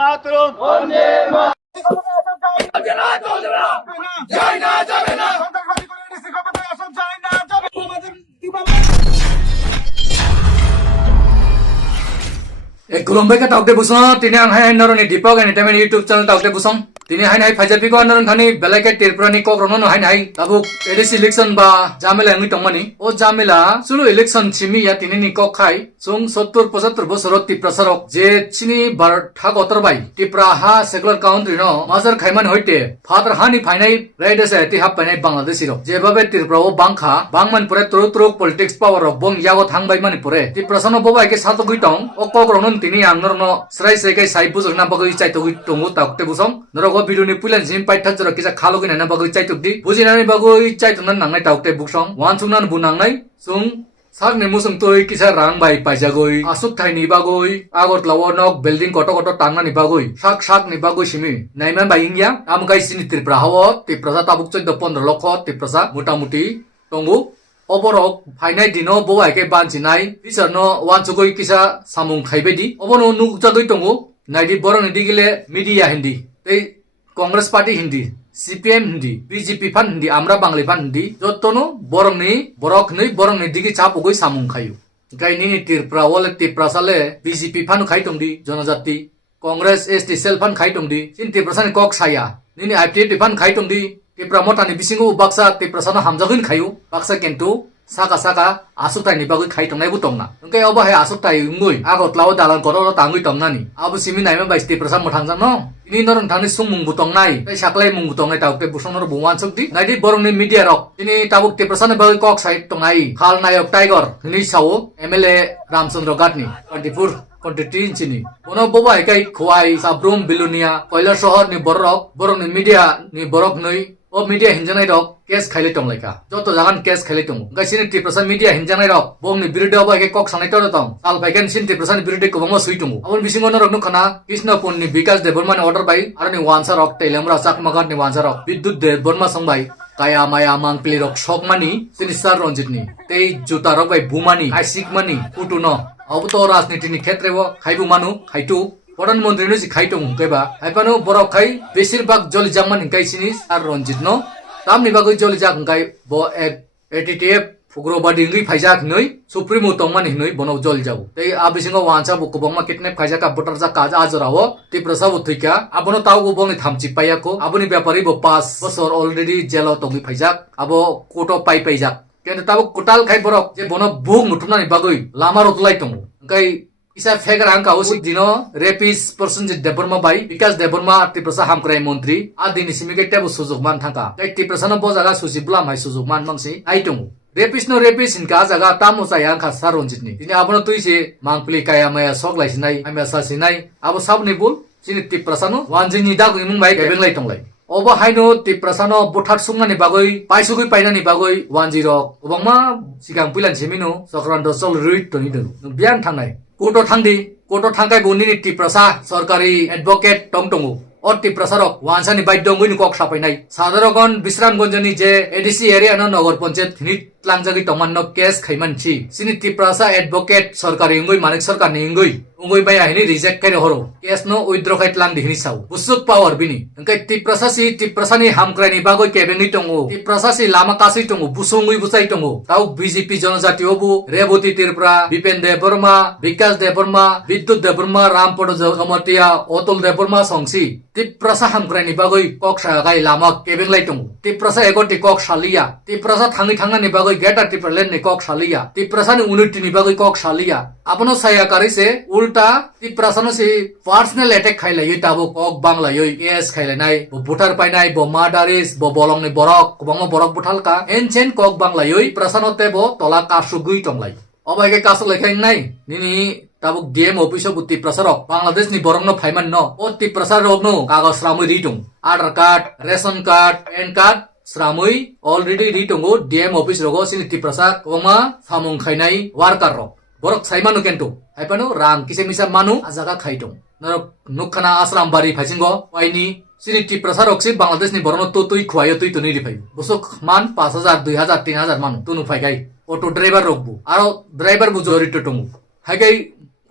মাতরম বন্দে মাতরম। Kulumbai ka tawte busong tini ang hai naron ni Dipok Entertainment YouTube channel tawte busong tini hai nai phajapi ko naron khani belake tirprani ko rono hai nai tabu edisi election ba jamela ngi tongmani o jamela sulu election chimi ya tini ni ko khai sung 70 75 বছর টিপ্রাসারক যে চিনি বার ঠাক অতরবাই টিপ্রা হা secular country ন মাজার খাইমান হইতে father হানি ফাইনাই রাইডেস এটি হাপ পাইনাই বাংলাদেশির যেভাবে টিপ্রা ও বাংখা বাংমান পরে তুরুক পলিটিক্স পাওয়ার বং ইয়াগো থাংবাই মানি পরে টিপ্রাসানো ববাইকে সাতগুই টং ও ককরনন তিনি আংনরন স্রাই সেকাই সাই বুজক না bagui চাইতগুই টংগু তাকতে বুসং নরগো ভিডিওনি পুলেন জিম পাইথাক জরা কিসা খালগিনা না bagui চাইতকদি বুজিনানি bagui চাইতনান নাংনাই তাকতে বুসং one সুংনান বুনাংনাই সুং Sarni musung toi kisa rang bai pajagoi asuk thai ni bagoi agor lawonok building koto koto tangna ni bagoi sak ni bagoi simi naiman bai ingya am gai sini tripra hawo tiprasa tabuk 14 লক্ষ tiprasa মোটামুটি tongu oborok phainai dino bowai ke banjinai pisarno wansugoi kisa samung khaibedi obono nukjagoi tongu naidi boroni digile media hindi tei Congress party hindi CPM hindi BJP fan hindi amra bangli fan hindi jottono borokni digi chapugoi samung khayu gaini ni tirpra wala tipra sale BJP fan khaitongdi jonojati Congress ST sel fan khaitongdi sin tipra san kok saya nini IPT fan khaitongdi tipra motani bisingo baksa tipra sana hamjagin khayu baksa kentu saka asuktai ni bagui khaitongnai butongna engkai obo hai asuktai ngui agot law dalan koro tangui tomnani abu simi naima bai tipra sam mothang no ini noron thani sumung butongnai tai saklai mung butongnai tawte busonor buwan sukti naidi borongni media rok ini tabuk tipra sana bagui kok sai tongai khal nayok tiger ni sawo MLA Ramchandra Gatni 23 inchini ono boba ekai khwai sabrum bilunia koilar shohor ni borok ni media ni borok noi o media hinjanai rok kes khaile tonglaika joto jagan kes khaile tong gaisini 3% media hinjanai rok bongni birode oba ke kok sanai tor tong al baikan sin 3% birode ko bangma suitung abon bisingo norok no khana Krishnapur ni Vikas Deborman order bai arani wansa rok teilamra chakmagat ni wansa rok Bidyut Deborma songbai kaya maya mangpili rok shokmani sinisar ronjitni tei juta rok bai bumani aisikmani putuno abuto rajniti ni khetre bo khaibu manu khaitu প্রধানমন্ত্রী নি খাইটং কেবা আইপানো বড় খাই বেশিরভাগ জলি জামান হিংকাই সিনিস আর রঞ্জিত ন তামনি বাগৈ জলি জাক হিংকাই ব ATTF ফুগ্রবাদি হিংই ফাইজাক নই সুপ্রিমো তংমান হিনই বন জল যাও তেই আবিসিংও ওয়ানসা বুকবংমা কিডন্যাপ খাইজাকা বটার যা কাজ আজরাও তি প্রসাব থইকা আবনো তাও বংনি থামচি পাইয়াকো আবনি ব্যাপারী ব 5 বছর অলরেডি জেল তংই ফাইজাক আবো কোটো পাইজাক কিন্তু তাও কোটাল খাই বরক যে বন বুক মুঠুনানি বাগৈ লামার উতলাই তং গাই isa fegar angka usik dino repis person je Deborma bai Vikas Deborma tiprasa hamkrai mantri adini simike tebu sujog man thangka tai tiprasa no bo jaga susi blam hai sujog man mangsi aitung repis no repis inka jaga tamu sa yangkha saronjitni tini abono tuise mangpli kaya maya sok laisinai amya sasinai abo sabni bul sini tiprasa no wanjini da gimung bai gebeng lai tonglai obo haino tiprasano buthak sungnani bagoi paisugui painani bagoi 10 obangma sigang pilan semino sokrando sol ruit toni denu biang thangnai কোটো থাংকাই বনিনি Tiprasa সরকারি advocate টংটংগু ও টিপ্রাসারক ওয়ানসানি বাইদ্যঙ্গুইনি cock সাপাইনাই সাধারণ বিশ্রামগঞ্জনি যে ADC area নগর panchayat হিনিত লাংজাগি টংমান্ন case খাইমানছি সিনি Tiprasa advocate সরকারি ইঙ্গুই মানিক সরকারনি ইঙ্গুই ungoi baya hini reject kai horo case no withdraw kai tlang dihini sau busuk power bini engkai tiprasani hamkrai ni bagoi kebeni tongo tiprasasi lama kasi tongo busungui busai tongo tau BJP jonojati obu Reboti Tirpra Bipen Deborma Vikas Deborma Bidyut Deborma Rampodo Jomatia Otol Deborma songsi tiprasa hamkrai ni bagoi koksa gai lama kebeng lai tongo tiprasa egoti kok salia tiprasa thangna ni bagoi geta tipralen ni kok salia tiprasani unity ni bagoi kok salia apono saya karise ulta tiprasano si personal attack khaila yoi tabo kok bangla yoi kes khaila nai bo butar painai bo madaris bo bolong ni borok kobangma borok butalka enchen kok bangla yoi prasano tebo tola kasugui tonglai obai ke kasu lekhai nai nini tabuk DM office buti prasarok Bangladesh ni borong no phaiman no o tiprasarok no kagos ramui ritung Aadhaar card ration card PAN card Sramui already ritungo DM office rogo sini tiprasak kobangma samung khainai worker rok borok saimanu kento haipano rang kise misa manu ajaga khaitong norok nukhana asram bari phaisingo waini sini tiprasarok si Bangladesh ni borono to tui khwayo tui to niri phai busuk man 5000 2000 3000 manu tunu phaigai auto driver rokbu aro driver bu jori totongu haigai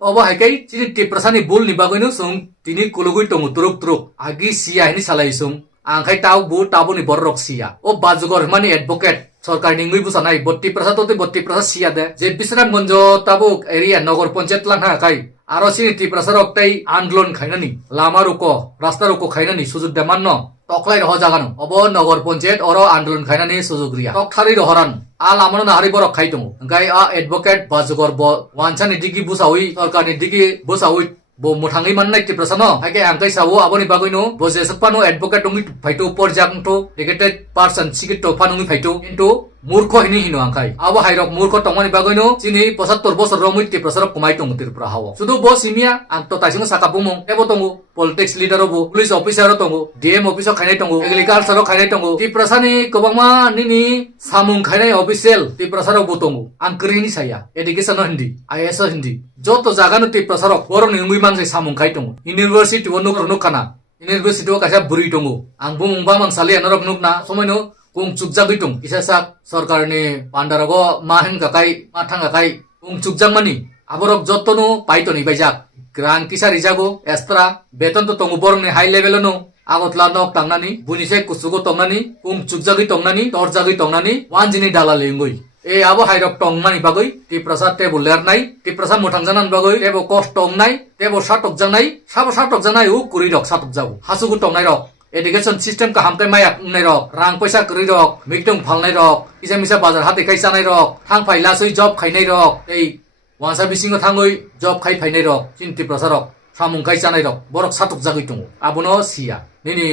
obo haikai chini tiprasani bul ni bagoinu sung tini kulugui tongu turuk agi sia hini salai sung angkai tau bu tabu ni borok sia o bajugor mani advocate সরকার নিঙ্গুই বুসানাই 32% 32% সিয়া দে যে বিশ্বনাথগঞ্জ তাবুক area নগর পঞ্চায়েত লানা কাই আরো সিনি 30% অক্টাই আন্দোলন খাইনানি লামা রুকো রাস্তা রুকো খাইনানি সুযোগ দেমান ন তকলাই রহ জাগানো of Nagar panchayat or আন্দোলন খাইনানি সুযোগ রিয়া তকথারি রহরান আ লামানো নাহারি বরক খাই দङ গাই আ এডভোকেট বাজগর ব ওয়ানসানি দিগি বুসাউই সরকারনি দিগি বুসাউই bo mutangi man nai tiprasa no hake angkai sawo aboni bagoino bo je sakpano advocate tongi phaito porjak to dedicated person sikito phanungi phaito into murkho hini hino angkai abo hairok murkho tongmani bagoino chini 75 bosor romui tiprasa rok kumai tong tirpra hawo sudu bo simia angto taising saka bumong ebo tongo politics leader obo police officer tongo dm officer khainai tongo agriculture ro khainai tongo tiprasa ni kobangma nini samung khainai official tiprasa ro bo tongo angkri ni saya education hindi is hindi joto jaga no tiprasa rok borong ningui mang samung khai tongo university wo nokro nokana university wo kaisa buri tongo ang bumung ba mang sali anorok nokna somaino kung chukjak bitong isasak sarkar ni pandarago mahen kakai mathang kakai kung chukjak mani aborok jotono paitoni baijak gran kisari jago extra beton to tongo borong ni high level no agotla nok tangnani bunise kusugo tongnani kung chukjagi tongnani torjagi tongnani wanjini dalal lengoi e abo hairok tongmani bagoi tiprasa tebul lernai tiprasa muthangjanan bagoi tebo kost tongnai tebo satok jangnai sabo satok jangnai u kuri rok satok jago hasugu tongnai rok education system ka hamkai mayak ungnai rok rang paisa kuri rok miktung phalnai rok isa misa bazar hate kai sanai rok thang phaila soi job khainai rok ei wansa bisingo thangoi job khai phainai rok chin tiprasa rok samung kai sanai rok borok satok jagoi tongo abono sia nini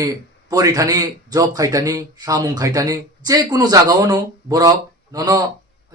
porithani job khaitani samung khaitani je kuno jagaono borok nono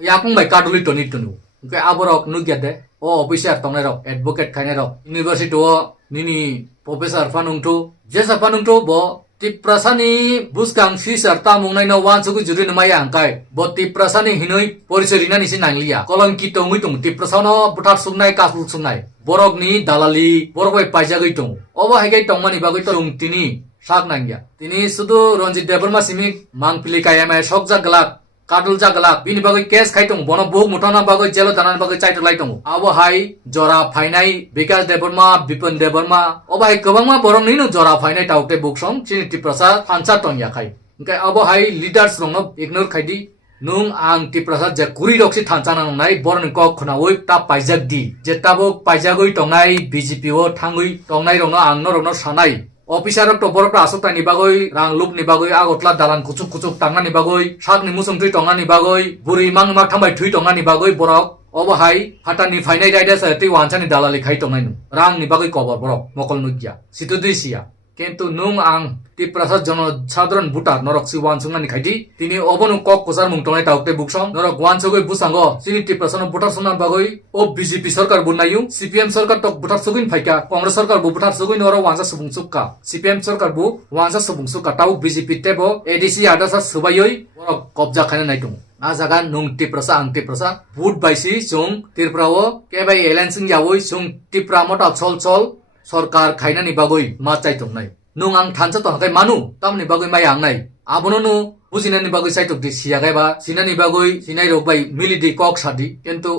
yakung bai kaduli toni tonu ke aborok nugyade o officer tongnai rok advocate khainai rok university o nini professor fanungtu jesa fanungtu bo tiprasani buskang fisar tamungnai no wansugu juri no maya angkai bo tiprasani hinoi porisorina nisi nanglia kolonki tongui tong tiprasano butar sungnai kasul sungnai borok ni dalali borok bai paijagoi tong obo hagai tongmani bagoi tong tini sak nangya tini sudu Ranjit Debarma simik mangpili kayamai sokja galak kadul jagalak bini bagoi kes khaitong bono buk mutana bagoi jelo danan bagoi chaitok laitongo abo hai jora phainai Vikas Debarma Bipin Debarma obo hai kobangma borong nino jora phainai taukte buksong chini tiprasa thansa tongya khai engkai abo hai leaders rongno ignore khaidi nung ang tiprasa je kuri roksi thanchana nai borong kok khnaoi ta paijak di je tabok paijagoi tongnai BJP o thangoi tongnai rongno angno rongno sanai officer to borok asokta ni bagoi rang lup ni bagoi agotla dalan kuchuk tangna ni bagoi sak ni musung tui tongna ni bagoi buri mang mak thambai thui tongna ni bagoi borok obo hai hatani phainai raida sa ti wanchani dalali khai tongnai nu rang ni bagoi kobor borok mokol nugya situ disia কিন্তু nung ang tiprasa jono sadron buta norok si wansung ni khaidi tini obonu kok kusar mungtongai taukte buksong norok wansugoi busango sini tiprasa no buta sunan bagoi o BJP sarkar bunayu CPM sarkar tok buta sugin phaika Congress sarkar bu buta sugin noro wansa subungsukka CPM sarkar bu wansa subungsukka tau BJP tebo ADC adasa subayoi borok kobja khana naitung ajagan nung tiprasa ang tiprasa bud baisi sung tirprao kebai elencing yawoi sung tipra mota chol Sarkar খাইনানি bagoi ma chai tongnai nung ang thansa to hakai manu tamni bagoi mai angnai abono no businani bagoi chai tok di siagai ba sinani bagoi sinai rok bai milidi kok sadi কিন্তু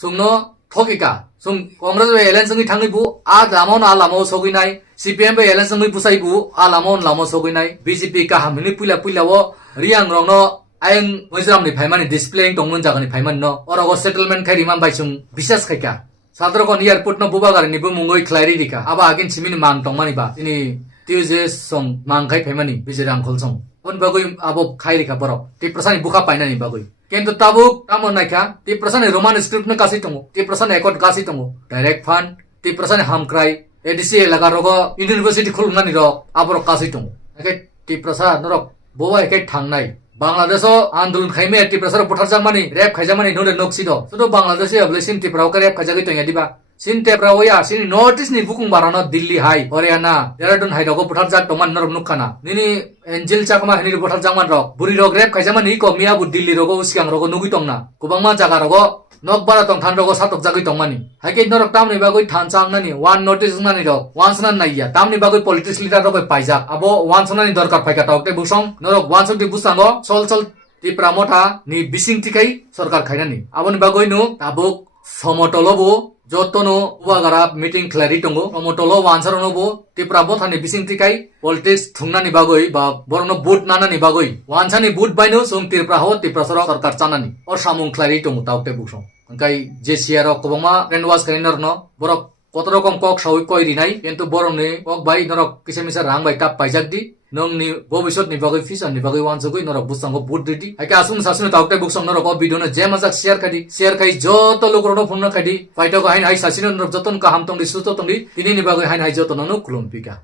sungno thokika sung congress bai election thangi bu a damon a lamo soginai CPM bai election busai bu a lamon lamo soginai BJP ka hamini puila wo riang rongno ayang moisram ni phaimani displaying tongmon jagani phaiman no orogo settlement khai rimam bai sung bisas khaika Sadrokon airport no bubagar ni bu mungoi khlairi dika aba agin simin mang tongmani ba ini tiuje song mang khai phaimani bijirang kholsong on bagoi abo khai rika borok ti prasani buka painani bagoi কিন্তু tabuk tamon naikha ti prasani roman script na kasi tongo ti prasani ekot kasi tongo direct fund ti prasani hamkrai ADC laga rogo university khulmani ro aboro kasi tongo eke ti prasa norok bowa eke thangnai বাংলাদেশও আন্দোলন Jaime টিপ্রাসার বুঠারজামানি rape খাইজামানি নুরে নকসিদ শুধু বাংলাদেশে অবলে scene টিপ্রাও rape খাইজাগি তইয়া দিবা scene টেপ্রাওয়া scene north east নি বুকুং বারানো Delhi high Haryana Dehradun high রগো বুঠারজাক টমান নরম নুখানা নিনি Angel Chakma হিনি বুঠারজামান rock বুরি রগ rape খাইজামানি ক মিয়া বু দিল্লি রগো উসিয়াং রগো নুগি টংনা কুবাংমা জাগা রগো নকবারা টং থান রগো সাতক জাগি টংমানি হাইকে নরক তামনি বাগৈ থানচাং নানি ওয়ান নোটিস নানি রক ওয়ান সনান নাইয়া তামনি বাগৈ পলিটিক্স লিডার রগো পাইজা আবো ওয়ান সনানি দরকার ফাইকা তাওকে বুসং নরক ওয়ান সদি বুসাঙ্গো চল tipra motha ni bising tikai sarkar khainani aboni bagoi no tabuk সমতলবো jotono wagara meeting clarity tongo promotolo wansarono bo tipra bothani bising tikai politics thungna ni bagoi ba borono boot nana ni bagoi wansani boot baino song tipra ho tipra soro sarkar chanani or samung clarity tongo taukte busong angkai je siaro kobama renwas kainor no borok কত রকম cock সবই কই Rinnai কিন্তু বরনে cock by নরক কিসে Misa Rang by টাপ পাইজাক দি নং নি ভবিষ্যৎ নি বাগৈ ফিউচার নি বাগৈ ওয়ানসগৈ নরক বুসঙ্গ বুট দিটি আইকে আসুন সাসুন তাউতে বুকসং নরক ভিডিও নে যে মাজাক শেয়ার খাই যত লোকরনো ফোন খাইদি ফাইটো হাইন হাই সাসিন নরক যতন কাহাম তং দি সুতো তং দি তিনি নি বাগৈ হাইন হাই যতন নো খুলুম পিকা